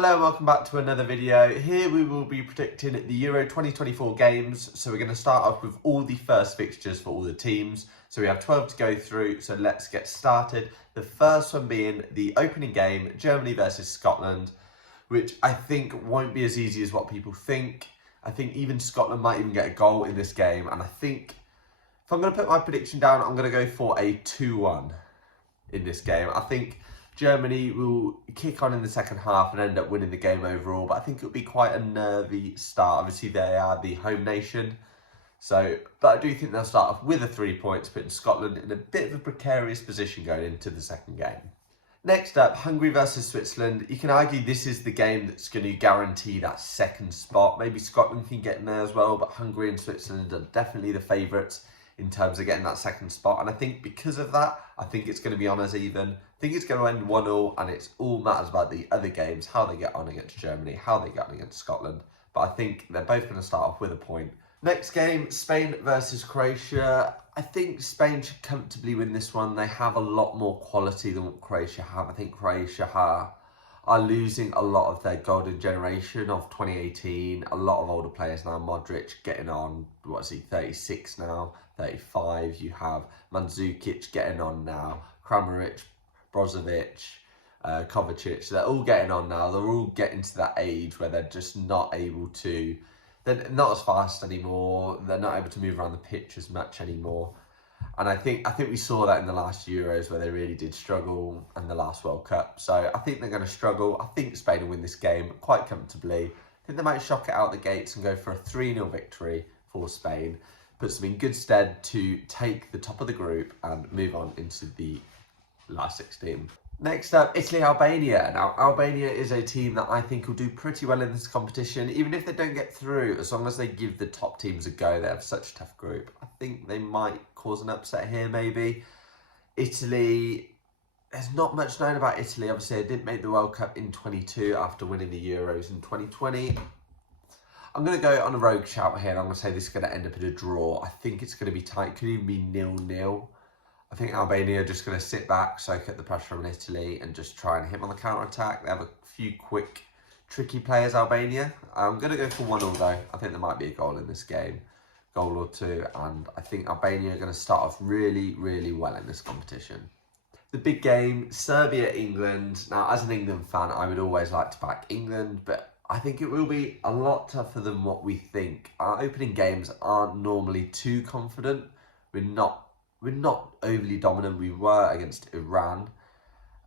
Hello and welcome back to another video. Here we will be predicting the Euro 2024 games. So we're going to start off with all the first fixtures for all the teams. So we have 12 to go through, so let's get started. The first one being the opening game, Germany versus Scotland, which I think won't be as easy as what people think. I think even Scotland might even get a goal in this game. And I think if I'm going to put my prediction down, I'm going to go for a 2-1 in this game. I think Germany will kick on in the second half and end up winning the game overall, but I think it'll be quite a nervy start. Obviously, they are the home nation, but I do think they'll start off with a 3 points, putting Scotland in a bit of a precarious position going into the second game. Next up, Hungary versus Switzerland. You can argue this is the game that's going to guarantee that second spot. Maybe Scotland can get in there as well, but Hungary and Switzerland are definitely the favourites in terms of getting that second spot. And I think because of that, I think it's going to be on as even. I think it's going to end 1-1, and it's all matters about the other games, how they get on against Germany, how they get on against Scotland. But I think they're both going to start off with a point. Next game, Spain versus Croatia. I think Spain should comfortably win this one. They have a lot more quality than what Croatia have. I think Croatia are losing a lot of their golden generation of 2018. A lot of older players now. Modric getting on, 36 now, 35. You have Mandzukic getting on now, Kramaric, Brozovic, Kovacic. They're all getting on now. They're all getting to that age where they're just not able to, they're not as fast anymore. They're not able to move around the pitch as much anymore. And I think we saw that in the last Euros where they really did struggle, and the last World Cup. So I think they're going to struggle. I think Spain will win this game quite comfortably. I think they might shock it out the gates and go for a 3-0 victory for Spain. Puts them in good stead to take the top of the group and move on into the last 16. Next up, Italy-Albania. Now, Albania is a team that I think will do pretty well in this competition. Even if they don't get through, as long as they give the top teams a go, they have such a tough group. I think they might cause an upset here, maybe. Italy, there's not much known about Italy. Obviously, they didn't make the World Cup in 22 after winning the Euros in 2020. I'm going to go on a rogue shout here, and I'm going to say this is going to end up in a draw. I think it's going to be tight. Could even be 0-0. I think Albania are just going to sit back, soak up the pressure on Italy, and just try and hit them on the counter-attack. They have a few quick, tricky players, Albania. I'm going to go for 1-0 though. I think there might be a goal in this game. Goal or two. And I think Albania are going to start off really, really well in this competition. The big game, Serbia-England. Now, as an England fan, I would always like to back England, but I think it will be a lot tougher than what we think. Our opening games aren't normally too confident. We're not overly dominant. We were against Iran.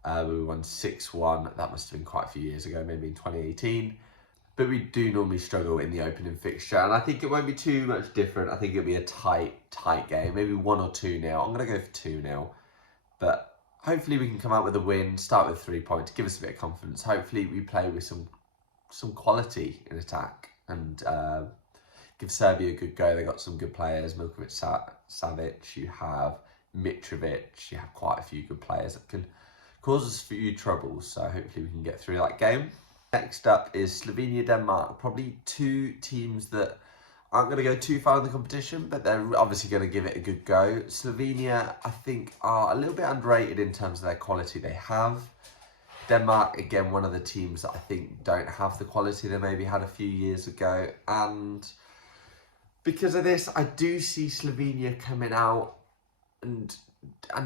We won 6-1. That must have been quite a few years ago, maybe in 2018. But we do normally struggle in the opening fixture. And I think it won't be too much different. I think it'll be a tight game. Maybe 1 or 2-0. I'm going to go for 2-0. But hopefully we can come out with a win. Start with 3 points. Give us a bit of confidence. Hopefully we play with some quality in attack. And give Serbia a good go. They got some good players. Milkovic, Savic, you have Mitrovic, you have quite a few good players that can cause us a few troubles. So hopefully we can get through that game. Next up is Slovenia-Denmark. Probably two teams that aren't going to go too far in the competition, but they're obviously going to give it a good go. Slovenia, I think, are a little bit underrated in terms of their quality they have. Denmark, again, one of the teams that I think don't have the quality they maybe had a few years ago. And because of this, I do see Slovenia coming out and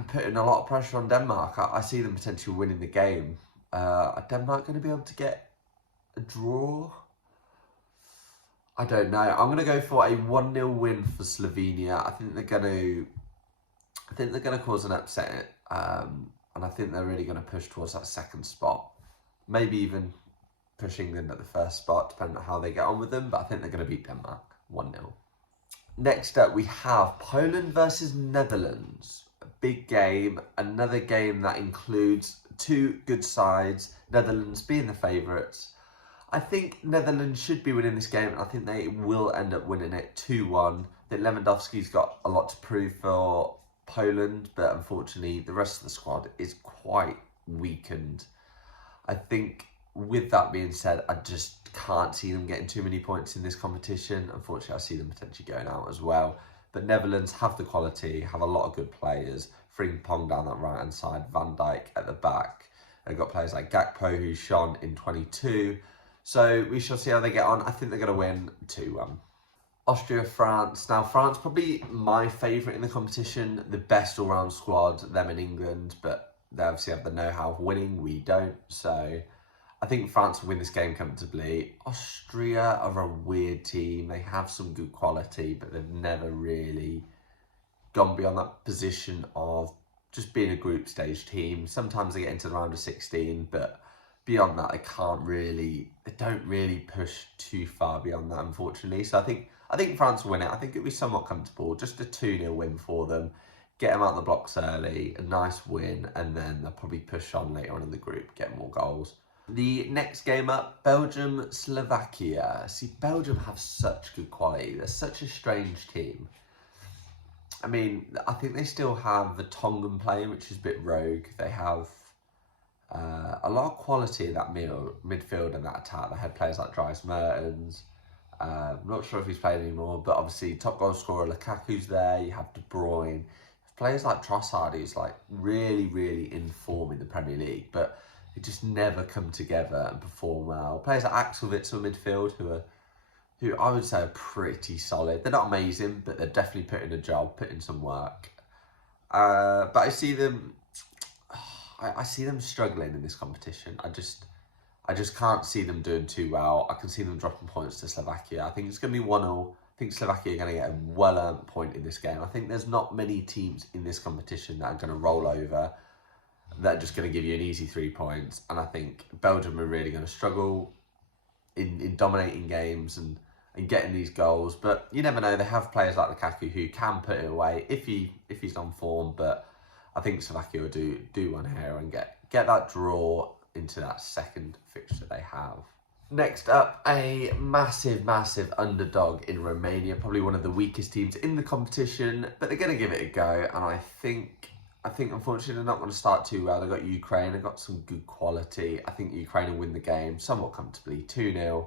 putting a lot of pressure on Denmark. I see them potentially winning the game. Are Denmark going to be able to get a draw? I don't know. I'm going to go for a 1-0 win for Slovenia. I think they're going to cause an upset, and I think they're really going to push towards that second spot. Maybe even push England at the first spot, depending on how they get on with them. But I think they're going to beat Denmark 1-0. Next up, we have Poland versus Netherlands. A big game, another game that includes two good sides, Netherlands being the favourites. I think Netherlands should be winning this game, and I think they will end up winning it 2-1. I think Lewandowski's got a lot to prove for Poland, but unfortunately the rest of the squad is quite weakened. I think with that being said, I just can't see them getting too many points in this competition. Unfortunately, I see them potentially going out as well. But Netherlands have the quality, have a lot of good players. Frimpong down that right-hand side, Van Dijk at the back. They've got players like Gakpo, who shone in 22. So we shall see how they get on. I think they're going to win 2-1. Austria, France. Now, France probably my favourite in the competition. The best all-round squad, them in England, but they obviously have the know-how of winning. We don't. So I think France will win this game comfortably. Austria are a weird team. They have some good quality, but they've never really gone beyond that position of just being a group stage team. Sometimes they get into the round of 16, but beyond that, they don't really push too far beyond that, unfortunately. So I think France will win it. I think it'll be somewhat comfortable. Just a 2-0 win for them. Get them out the blocks early, a nice win, and then they'll probably push on later on in the group, get more goals. The next game up, Belgium, Slovakia. See, Belgium have such good quality. They're such a strange team. I mean, I think they still have the Tongan playing, which is a bit rogue. They have a lot of quality in that midfield and that attack. They had players like Dries Mertens. I'm not sure if he's playing anymore, but obviously top goal scorer Lukaku's there. You have De Bruyne. Players like Trossard, who's like really, really in form in the Premier League, but they just never come together and perform well. Players like Axel Witsel midfield, who I would say are pretty solid. They're not amazing, but they're definitely putting a job, putting some work. But I see them struggling in this competition. I just can't see them doing too well. I can see them dropping points to Slovakia. I think it's going to be 1-0. I think Slovakia are going to get a well-earned point in this game. I think there's not many teams in this competition that are going to roll over, that are just going to give you an easy 3 points. And I think Belgium are really going to struggle in dominating games and getting these goals. But you never know. They have players like Lukaku who can put it away if he's on form. But I think Slovakia will do one here and get that draw into that second fixture they have. Next up, a massive, massive underdog in Romania. Probably one of the weakest teams in the competition, but they're going to give it a go. And I think unfortunately they're not going to start too well. They've got Ukraine. They've got some good quality. I think Ukraine will win the game somewhat comfortably, 2-0.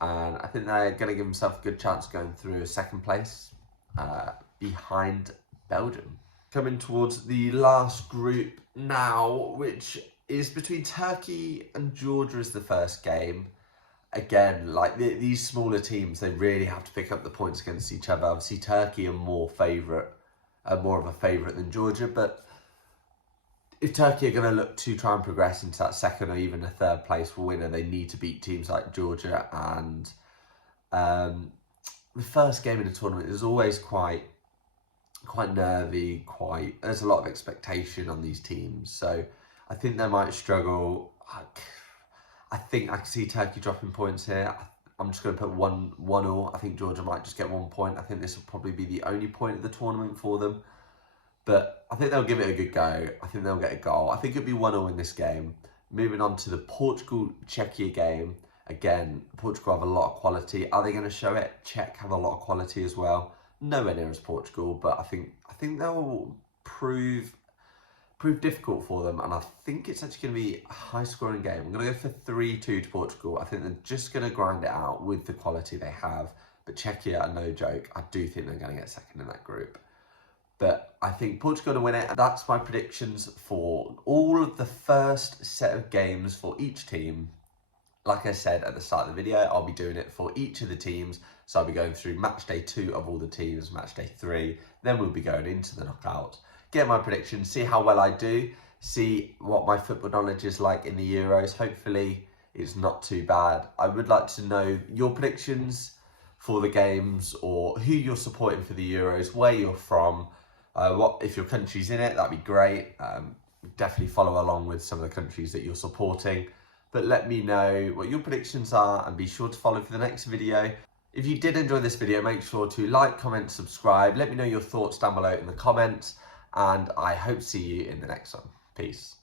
And I think they're going to give themselves a good chance going through a second place behind Belgium. Coming towards the last group now, which is between Turkey and Georgia as the first game. Again, like these smaller teams, they really have to pick up the points against each other. Obviously, Turkey are more of a favourite than Georgia, but if Turkey are going to look to try and progress into that second or even a third place winner, they need to beat teams like Georgia. And the first game in the tournament is always quite nervy, there's a lot of expectation on these teams. So I think they might struggle. I think I can see Turkey dropping points here. I'm just going to put 1-1. I think Georgia might just get 1 point. I think this will probably be the only point of the tournament for them. But I think they'll give it a good go. I think they'll get a goal. I think it'll be 1-0 in this game. Moving on to the Portugal-Czechia game. Again, Portugal have a lot of quality. Are they going to show it? Czech have a lot of quality as well. Nowhere near as Portugal, but I think they'll prove difficult for them, and I think it's actually going to be a high-scoring game. I'm going to go for 3-2 to Portugal. I think they're just going to grind it out with the quality they have, but Czechia are no joke. I do think they're going to get second in that group. But I think Portugal to win it. That's my predictions for all of the first set of games for each team. Like I said at the start of the video, I'll be doing it for each of the teams. So I'll be going through match day 2 of all the teams, match day 3. Then we'll be going into the knockouts. Get my predictions, see how well I do, see what my football knowledge is like in the Euros. Hopefully it's not too bad. I would like to know your predictions for the games, or who you're supporting for the Euros, where you're from, what if your country's in it, that'd be great. Definitely follow along with some of the countries that you're supporting. But let me know what your predictions are, and be sure to follow for the next video. If you did enjoy this video, make sure to like, comment, subscribe. Let me know your thoughts down below in the comments, and I hope to see you in the next one. Peace.